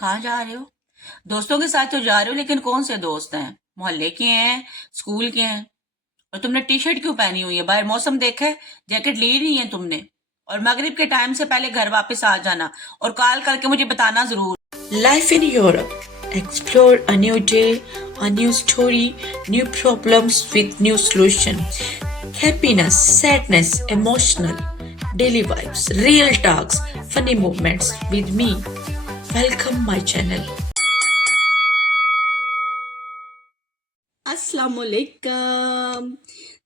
कहाँ जा रहे हो? दोस्तों के साथ तो जा रहे हो, लेकिन कौन से दोस्त हैं? मोहल्ले के हैं, स्कूल के हैं? और तुमने टी शर्ट क्यों पहनी हुई है? बाहर मौसम देखा है? जैकेट ली नहीं है तुमने? और मगरिब के टाइम से पहले घर वापस आ जाना और कॉल करके मुझे बताना जरूर। Life in Europe. Explore a new day, a new story, new problems with new solution. Happiness, sadness, emotional, daily vibes, real talks, funny moments with me. Welcome my channel. अस्सलामुअलैकुम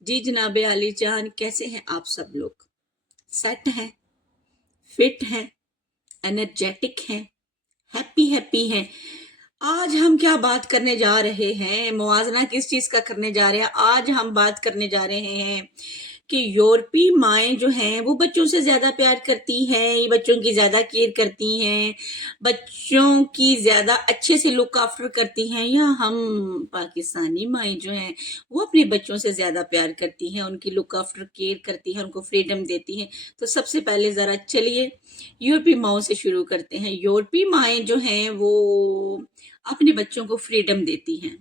जी। जनाब आली जान, कैसे हैं आप सब लोग? सेट हैं, फिट हैं, एनर्जेटिक हैं, हैप्पी हैं। आज हम क्या बात करने जा रहे हैं? मुआवजा किस चीज का करने जा रहे हैं? आज हम बात करने जा रहे हैं कि यूरोपीय माएँ जो हैं वो बच्चों से ज्यादा प्यार करती हैं, बच्चों की ज्यादा केयर करती हैं, बच्चों की ज्यादा अच्छे से लुक आफ्टर करती हैं, या हम पाकिस्तानी माएँ जो हैं वो अपने बच्चों से ज्यादा प्यार करती हैं, उनकी लुक आफ्टर केयर करती हैं, उनको फ्रीडम देती हैं। तो सबसे पहले जरा चलिए यूरोपीय माओं से शुरू करते हैं। यूरोपीय माएँ जो हैं वो अपने बच्चों को फ्रीडम देती हैं।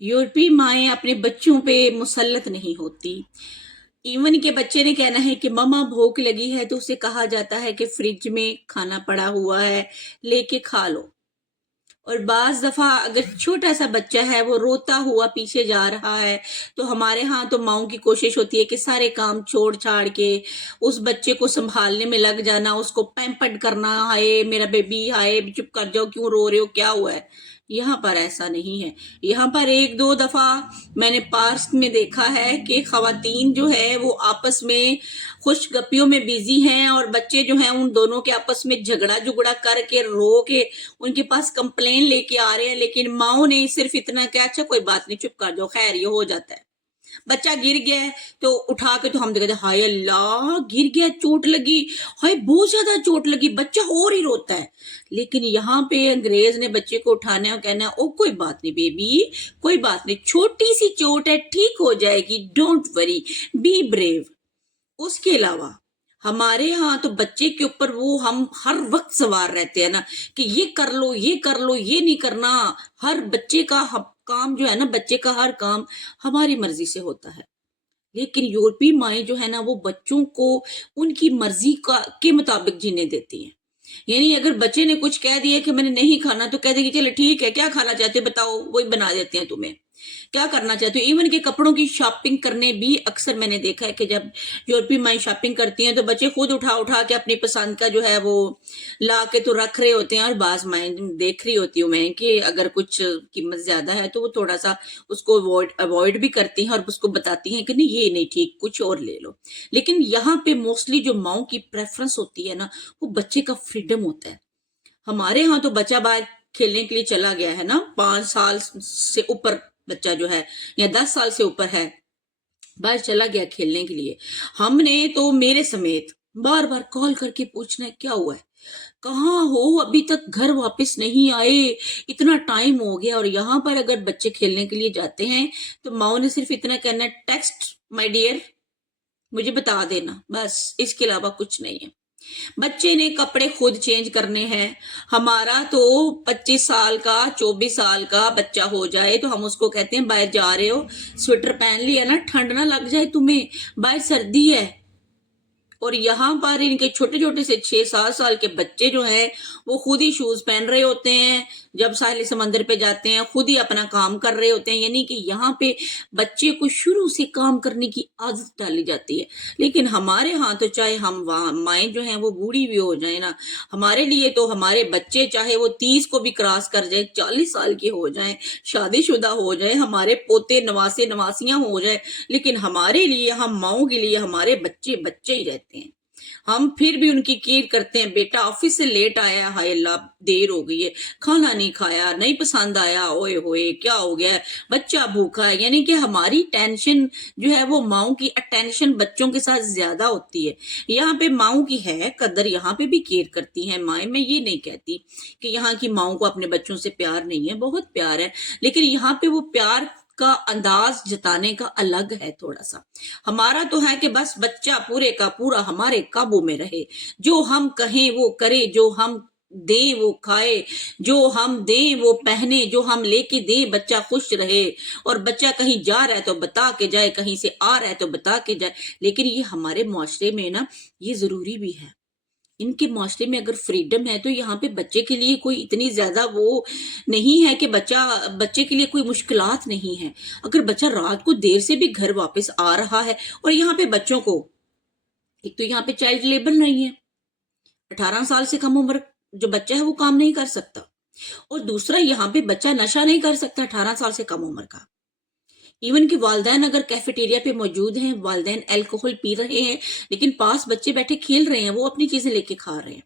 यूरोपीय माएँ अपने बच्चों पे मुसल्लत नहीं होती। इवन के बच्चे ने कहना है कि मम्मा भूख लगी है तो उसे कहा जाता है कि फ्रिज में खाना पड़ा हुआ है, लेके खा लो। और बाज दफा अगर छोटा सा बच्चा है वो रोता हुआ पीछे जा रहा है तो हमारे यहाँ तो माओं की कोशिश होती है कि सारे काम छोड़ छाड़ के उस बच्चे को संभालने में लग जाना, उसको पैम्पर्ड करना। हाय मेरा बेबी, हाय चुप कर जाओ, क्यों रो रहे हो, क्या हुआ है? यहाँ पर ऐसा नहीं है। यहाँ पर एक दो दफा मैंने पार्क में देखा है कि खवातीन जो है वो आपस में खुशगपियों में बिजी हैं और बच्चे जो हैं उन दोनों के आपस में झगड़ा करके रो के उनके पास कंप्लेन लेके आ रहे हैं, लेकिन माओ ने सिर्फ इतना क्या, अच्छा कोई बात नहीं, चुप कर जाओ, खैर ये हो जाता है। बच्चा गिर गया है तो उठा के तो हम कहते हाय अल्लाह गिर गया, चोट लगी, हाय बहुत ज्यादा चोट लगी, बच्चा और ही रोता है। लेकिन यहाँ पे अंग्रेज ने बच्चे को उठाना है और कहना है ओ कोई बात नहीं बेबी, कोई बात नहीं, छोटी सी चोट है, ठीक हो जाएगी, डोंट वरी, बी ब्रेव। उसके अलावा हमारे यहाँ तो बच्चे के ऊपर वो हम हर वक्त सवार रहते हैं ना कि ये कर लो, ये कर लो, ये नहीं करना। हर बच्चे का काम जो है ना, बच्चे का हर काम हमारी मर्जी से होता है। लेकिन यूरोपीय माएँ जो है ना वो बच्चों को उनकी मर्जी के मुताबिक जीने देती हैं। यानी अगर बच्चे ने कुछ कह दिया कि मैंने नहीं खाना तो कह देगी चलो ठीक है, क्या खाना चाहते हो बताओ, वही बना देते हैं तुम्हें, क्या करना चाहते हो। इवन के कपड़ों की शॉपिंग करने भी अक्सर मैंने देखा है कि जब यूरोपीय माएँ शॉपिंग करती हैं तो बच्चे खुद उठा के अपनी पसंद का जो है वो ला के तो रख रहे होते हैं, और बाज माएँ देख रही होती हूँ मैं कि अगर कुछ कीमत ज्यादा है तो वो थोड़ा सा उसको अवॉइड भी करती हैं और उसको बताती हैं कि नहीं ये नहीं ठीक, कुछ और ले लो। लेकिन यहाँ पे मोस्टली जो माओ की प्रेफरेंस होती है ना वो बच्चे का फ्रीडम होता है। हमारे यहाँ तो बच्चा बाहर खेलने के लिए चला गया है ना, 5 साल से ऊपर बच्चा जो है या 10 साल से ऊपर है, बाहर चला गया खेलने के लिए, हमने तो मेरे समेत बार बार कॉल करके पूछना है क्या हुआ है, कहाँ हो, अभी तक घर वापस नहीं आए, इतना टाइम हो गया। और यहाँ पर अगर बच्चे खेलने के लिए जाते हैं तो माओ ने सिर्फ इतना कहना है टेक्स्ट माय डियर, मुझे बता देना, बस, इसके अलावा कुछ नहीं है। बच्चे ने कपड़े खुद चेंज करने हैं। हमारा तो 25 साल का 24 साल का बच्चा हो जाए तो हम उसको कहते हैं बाहर जा रहे हो स्वेटर पहन लिया ना, ठंड ना लग जाए तुम्हें, बाहर सर्दी है। और यहाँ पर इनके छोटे छोटे से 6-7 साल के बच्चे जो हैं वो खुद ही शूज पहन रहे होते हैं, जब साहिल समंदर पे जाते हैं खुद ही अपना काम कर रहे होते हैं। यानी कि यहाँ पे बच्चे को शुरू से काम करने की आदत डाली जाती है। लेकिन हमारे यहाँ तो चाहे हम माएँ जो हैं वो बूढ़ी भी हो जाए ना, हमारे लिए तो हमारे बच्चे चाहे वो 30 को भी क्रॉस कर जाए, 40 साल के हो जाए, शादीशुदा हो जाए, हमारे पोते नवासे नवासियां हो जाए, लेकिन हमारे लिए, हम माओं के लिए हमारे बच्चे बच्चे ही रहते हैं। हम फिर भी उनकी केयर करते हैं। बेटा ऑफिस से लेट आया, हाय अल्लाह देर हो गई है, खाना नहीं खाया, नहीं पसंद आया, ओए होए क्या हो गया, बच्चा भूखा है। यानी कि हमारी टेंशन जो है वो माओं की अटेंशन बच्चों के साथ ज्यादा होती है। यहाँ पे माओं की है कदर, यहाँ पे भी केयर करती हैं माएँ। मैं ये नहीं कहती कि यहाँ की माओं को अपने बच्चों से प्यार नहीं है, बहुत प्यार है, लेकिन यहाँ पे वो प्यार का अंदाज जताने का अलग है थोड़ा सा। हमारा तो है कि बस बच्चा पूरे का पूरा हमारे काबू में रहे, जो हम कहें वो करे, जो हम दें वो खाए, जो हम दें वो पहने, जो हम लेके दें बच्चा खुश रहे। और बच्चा कहीं जा रहा है तो बता के जाए, कहीं से आ रहा है तो बता के जाए। लेकिन ये हमारे मुआशरे में ना ये जरूरी भी है। इनके मुआशरे में अगर फ्रीडम है तो यहाँ पे बच्चे के लिए कोई इतनी ज्यादा वो नहीं है कि बच्चे के लिए कोई मुश्किलात नहीं है। अगर बच्चा रात को देर से भी घर वापस आ रहा है, और यहाँ पे बच्चों को, एक तो यहाँ पे चाइल्ड लेबर नहीं है, 18 साल से कम उम्र जो बच्चा है वो काम नहीं कर सकता, और दूसरा यहाँ पे बच्चा नशा नहीं कर सकता 18 साल से कम उम्र का। इवन कि वालदैन अगर कैफेटेरिया पे मौजूद हैं, वालदैन अल्कोहल पी रहे हैं, लेकिन पास बच्चे बैठे खेल रहे हैं, वो अपनी चीजें लेके खा रहे हैं।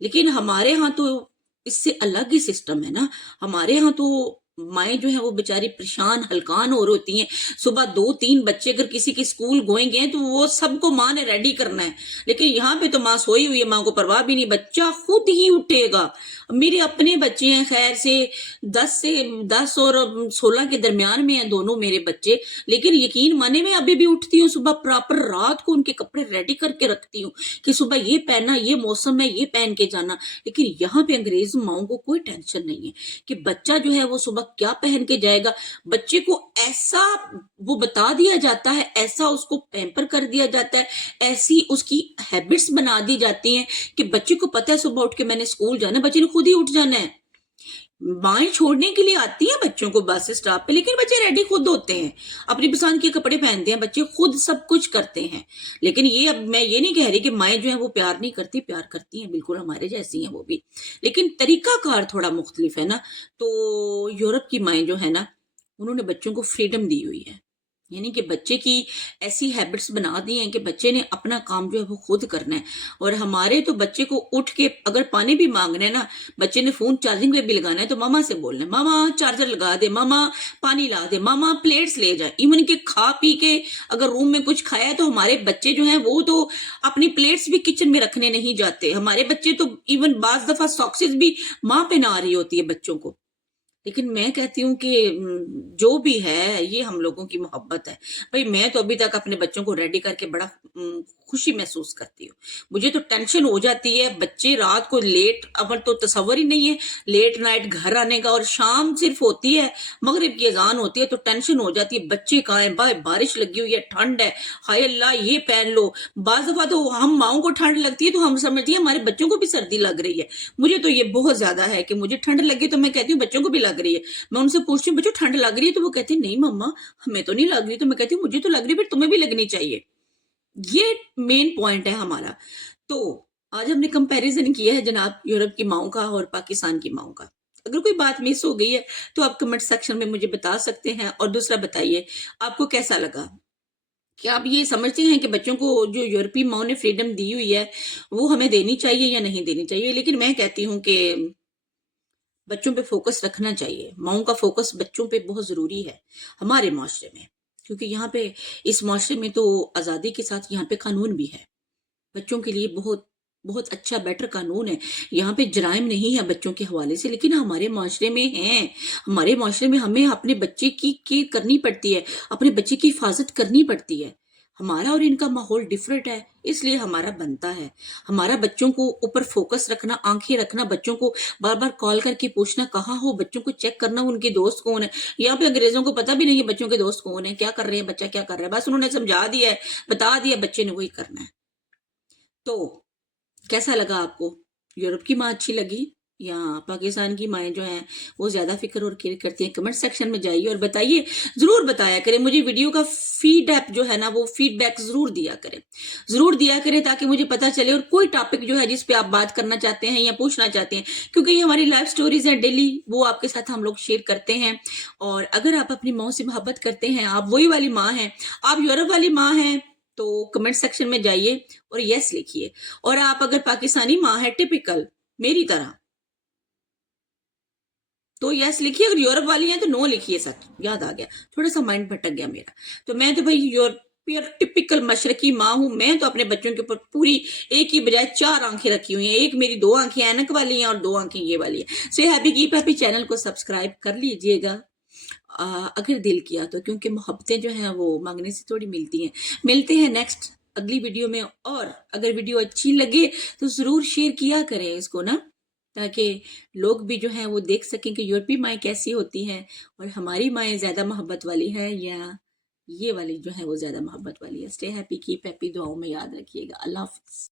लेकिन हमारे यहाँ तो इससे अलग ही सिस्टम है ना। हमारे यहाँ तो माएँ जो है वो बेचारी परेशान हलकान हो रही होती हैं। सुबह 2-3 बच्चे अगर किसी के स्कूल गोएंगे हैं तो वो सबको माँ ने रेडी करना है, लेकिन यहाँ पे तो माँ सोई हुई है, माँ को परवाह भी नहीं, बच्चा खुद ही उठेगा। मेरे अपने बच्चे हैं, खैर से 10 और 16 के दरमियान में हैं दोनों मेरे बच्चे, लेकिन यकीन माने मैं अभी भी उठती हूँ सुबह, प्रॉपर रात को उनके कपड़े रेडी करके रखती हूँ कि सुबह ये पहनना, ये मौसम है, ये पहन के जाना। लेकिन यहाँ पे अंग्रेज माओं को कोई टेंशन नहीं है कि बच्चा जो है वो सुबह क्या पहन के जाएगा। बच्चे को ऐसा वो बता दिया जाता है, ऐसा उसको पैम्पर कर दिया जाता है, ऐसी उसकी हैबिट्स बना दी जाती हैं कि बच्चे को पता है सुबह उठ के मैंने स्कूल जाना है, बच्चे ने खुद ही उठ जाना है। माएँ छोड़ने के लिए आती हैं बच्चों को बस स्टॉप पे, लेकिन बच्चे रेडी खुद होते हैं, अपनी पसंद के कपड़े पहनते हैं, बच्चे खुद सब कुछ करते हैं। लेकिन ये, अब मैं ये नहीं कह रही कि माएँ जो है वो प्यार नहीं करती, प्यार करती हैं, बिल्कुल हमारे जैसी हैं वो भी, लेकिन तरीकाकार थोड़ा मुख्तलिफ है ना। तो यूरोप की माएँ जो है ना, उन्होंने बच्चों को फ्रीडम दी हुई है, यानी कि बच्चे की ऐसी हैबिट्स बना दी हैं कि बच्चे ने अपना काम जो है वो खुद करना है। और हमारे तो बच्चे को उठ के अगर पानी भी मांगना है ना, बच्चे ने फोन चार्जिंग पे भी लगाना है तो मामा से बोलना है, मामा चार्जर लगा दे, मामा पानी ला दे, मामा प्लेट्स ले जाए। इवन के खा पी के अगर रूम में कुछ खाया है तो हमारे बच्चे जो हैं वो तो अपनी प्लेट्स भी किचन में रखने नहीं जाते। हमारे बच्चे तो इवन बाज दफा सॉक्सेस भी माँ पहना रही होती है बच्चों को। लेकिन मैं कहती हूँ कि जो भी है ये हम लोगों की मोहब्बत है। भाई मैं तो अभी तक अपने बच्चों को रेडी करके बड़ा खुशी महसूस करती हूँ। मुझे तो टेंशन हो जाती है, बच्चे रात को लेट, अमल तो तस्वर ही नहीं है लेट नाइट घर आने का, और शाम सिर्फ होती है, मगरिब की अजान होती है तो टेंशन हो जाती है, बच्चे कहाँ हैं, भाई बारिश लगी हुई है, ठंड है, हाय अल्लाह ये पहन लो। बाज दफा तो हम माओं को ठंड लगती है तो हम समझती है हमारे बच्चों को भी सर्दी लग रही है। मुझे तो ये बहुत ज्यादा है कि मुझे ठंड लगी तो मैं कहती हूँ बच्चों को भी लग रही है। मैं उनसे पूछती हूँ बच्चों ठंड लग रही है, तो वो कहती है नहीं मम्मा हमें तो नहीं लग रही, तो मैं कहती हूँ मुझे तो लग रही है, फिर तुम्हें भी लगनी चाहिए। ये मेन पॉइंट है हमारा। तो आज हमने कंपैरिजन किया है जनाब यूरोप की माओं का और पाकिस्तान की माओं का। अगर कोई बात मिस हो गई है तो आप कमेंट सेक्शन में मुझे बता सकते हैं। और दूसरा बताइए आपको कैसा लगा, क्या आप ये समझते हैं कि बच्चों को जो यूरोपीय माओं ने फ्रीडम दी हुई है वो हमें देनी चाहिए या नहीं देनी चाहिए। लेकिन मैं कहती हूँ कि बच्चों पे फोकस रखना चाहिए, माओं का फोकस बच्चों पे बहुत जरूरी है हमारे माशरे में, क्योंकि यहाँ पे इस माशरे में तो आज़ादी के साथ यहाँ पे कानून भी है बच्चों के लिए, बहुत बहुत अच्छा बेटर कानून है। यहाँ पे जराइम नहीं है बच्चों के हवाले से, लेकिन हमारे माशरे में है। हमारे माशरे में हमें अपने बच्चे की केयर करनी पड़ती है, अपने बच्चे की हिफाजत करनी पड़ती है। हमारा और इनका माहौल डिफरेंट है, इसलिए हमारा बनता है हमारा बच्चों को ऊपर फोकस रखना, आंखें रखना, बच्चों को बार बार कॉल करके पूछना कहाँ हो, बच्चों को चेक करना उनके दोस्त कौन है। यहाँ पे अंग्रेजों को पता भी नहीं है बच्चों के दोस्त कौन है, क्या कर रहे हैं, बच्चा क्या कर रहा है, बस उन्होंने समझा दिया है, बता दिया, बच्चे ने वही करना है। तो कैसा लगा आपको, यूरोप की माँ अच्छी लगी या पाकिस्तान की माएँ जो हैं वो ज्यादा फिक्र और केयर करती हैं? कमेंट सेक्शन में जाइए और बताइए, जरूर बताया करें मुझे। वीडियो का फीडबैक जो है ना वो फीडबैक जरूर दिया करें ताकि मुझे पता चले, और कोई टॉपिक जो है जिस पे आप बात करना चाहते हैं या पूछना चाहते हैं, क्योंकि ये हमारी लाइफ स्टोरीज हैं डेली, वो आपके साथ हम लोग शेयर करते हैं। और अगर आप अपनी माँ से मोहब्बत करते हैं, आप वही वाली माँ हैं, आप यूरोप वाली माँ हैं, तो कमेंट सेक्शन में जाइए और यस लिखिए। और आप अगर पाकिस्तानी माँ है टिपिकल मेरी तरह तो यस लिखिए, अगर यूरोप वाली है तो नो लिखिए। सच याद आ गया, थोड़ा सा माइंड भटक गया मेरा। तो मैं तो भाई यूरोपियन टिपिकल मशरकी माँ हूं। मैं तो अपने बच्चों के ऊपर पूरी एक ही बजाय 4 आंखें रखी हुई हैं। एक मेरी 2 आंखें ऐनक वाली हैं और 2 आंखें ये वाली है। So happy keep happy channel को सब्सक्राइब कर लीजिएगा अगर दिल किया तो, क्योंकि मोहब्बतें जो हैं वो मांगने से थोड़ी मिलती हैं। मिलते हैं नेक्स्ट अगली वीडियो में। और अगर वीडियो अच्छी लगे तो जरूर शेयर किया करें इसको ना। ताकि लोग भी जो हैं वो देख सकें कि यूरोपीय माएँ कैसी होती हैं और हमारी माएँ ज़्यादा मोहब्बत वाली हैं या ये वाली जो है वो ज़्यादा मोहब्बत वाली है। स्टे हैप्पी, कीप हैप्पी, दुआओं में याद रखिएगा। अल्लाह हाफ़िज़।